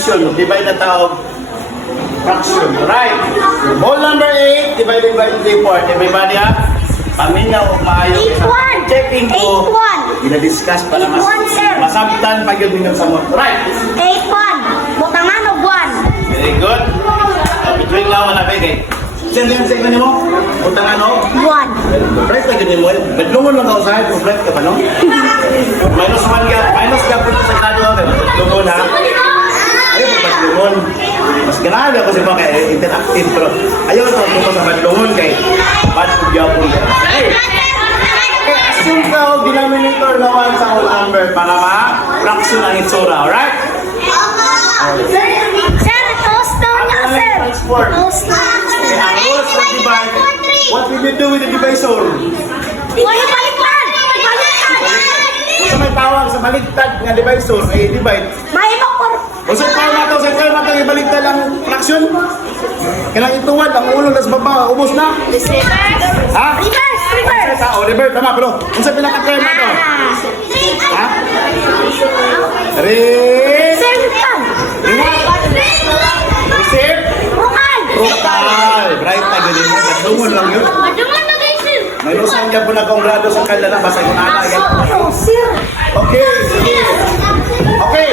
division. Divide na tao fraction. Right. Whole number 8 divided by 3/4. Everybody ha? Paminaw o maayo. 8-1. Checking ko. 8-1. Ina-discuss para mas 8-1, sir. masabtan pag yun ninyo sa mo. Right. 8-1. Butangan o 1. Very good. Between lang mo na pwede. Saan yan sa iba mo? Butangan o? 1. Break ka din mo. Badlungon lang ako sa'yo. Break ka pa no? Minus 1 ka. Minus ka po sa grado ako. Badlungon ha. Ayaw mo badlungon. Mas ganahan ako sa mga interactive pero ayaw ito ako sa badlungon kay bad food yapon ka. Hey! Assume ka o denominator na 1 sa whole number para ma-fraction ang itsura. Alright? Sir, toast daw niya, sir. Toast na. Okay, ang rules for divide. What will you do with the divisor? Wala baliktad. Baliktad. Kung may tawag sa baligtad nga divisor, ay divide. May ibang O sa kayo na ibaliktad ang fraction? Kailang ituwad, ang ulo nas baba, ubos na. Ha? Reverse. Reverse. O, reverse, tama, pero kung sa pinaka-term na to? Ha? Sir, return. Receive? Rukal. Total. Bright na ganun mo. Badungon lang yun. Madungan na guys, sir. May lusang niya po na kong grado sa kanya na basta yung ana. Oh, sir. Okay, sige. Okay.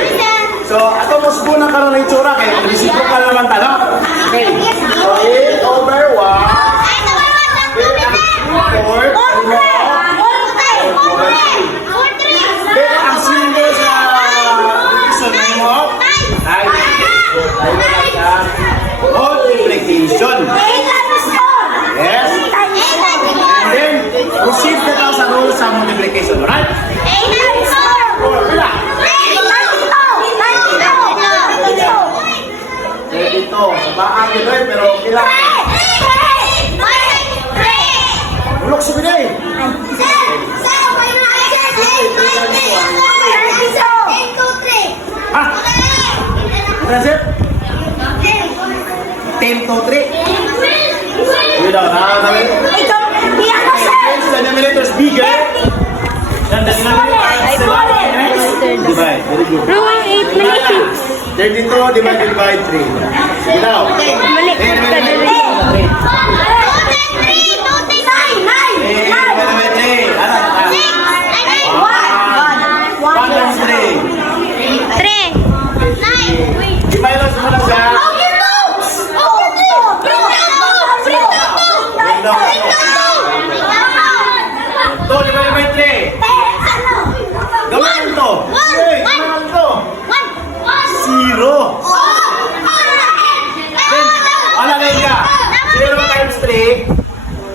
So, ato mo muna karoon na itsura kaya reciprocal naman talo. Okay. So, 8 over 1. 4. Pero ang symbol sa division mo ay multiplication. Yes. And then, proceed na daw sa rule sa multiplication. Right? Pila? Dito. Sabaan yun eh, pero pila? Ulok si Binay. Ha? Transip? 10 to 3. Yun daw, nakakasali. The numerator is bigger than the denominator. Divide. Very good. 32 divided by 3. Now,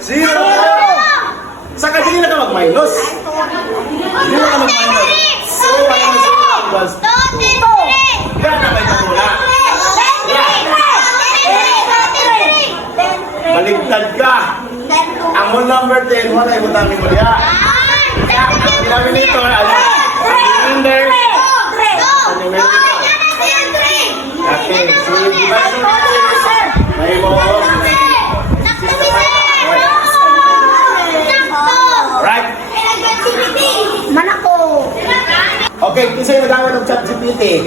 zero. Saka hindi na ka mag-minus. Hindi na ka mag-minus. So, minus equals 2. Yan na may pagmula. Baligtad ka. Ang whole number 10, wala yung utangin mo diya. Ang denominator, ano? Remainder. Okay, so yung divisor. May mo. Right? Manako. Okay, isa yung nagawa ng ChatGPT.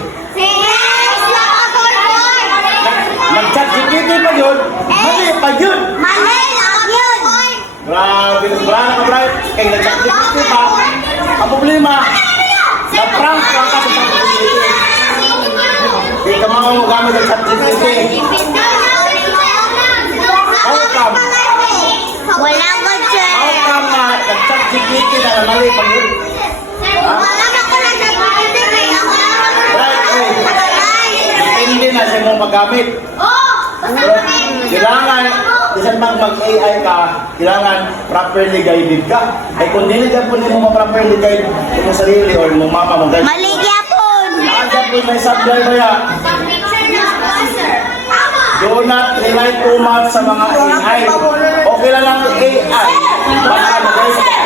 Nag-ChatGPT pa yun? Mali pa yun! Grabe, nagbara ka, Bright. Kaya nag-ChatGPT pa. Ang problema, na-prank ka sa ChatGPT. Hindi ka mga gamit ng ChatGPT. How come? Wala ko, sir. How come nag-ChatGPT na mali pa yun? Depende na sa mong magamit. Pero kailangan, isang bang mag-AI ka, kailangan properly guided ka. Ay kung hindi ka po mo properly guide mo sarili or mo mama mo guide. Mali yapon. Naaga po may subject mo ya. Do not rely too much sa mga AI. Okay lang ang AI. Basta mag-guide ka.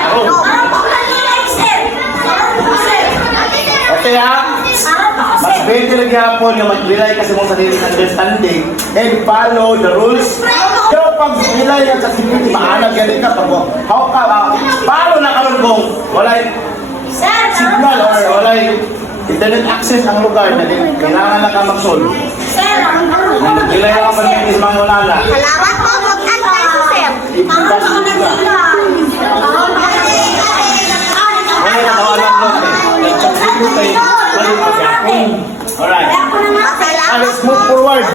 Okay ha? Mas better nagyapon nga mag-rely kasi mong sarili ng understanding and follow the rules. Pero pag rely nga sa community, maanag yan ka. Pag how ka, paano na karon kung walay signal or walay internet access ang lugar na kailangan na ka mag-solve. Sir, Nagdilay ako pa rin sa mga ulala. salamat po. Mag-antay ko, sir. Ngayon, nakawalan lang eh. Nagsasabi ko kayo, balik ko siya. Alright. Salamat Let's move forward.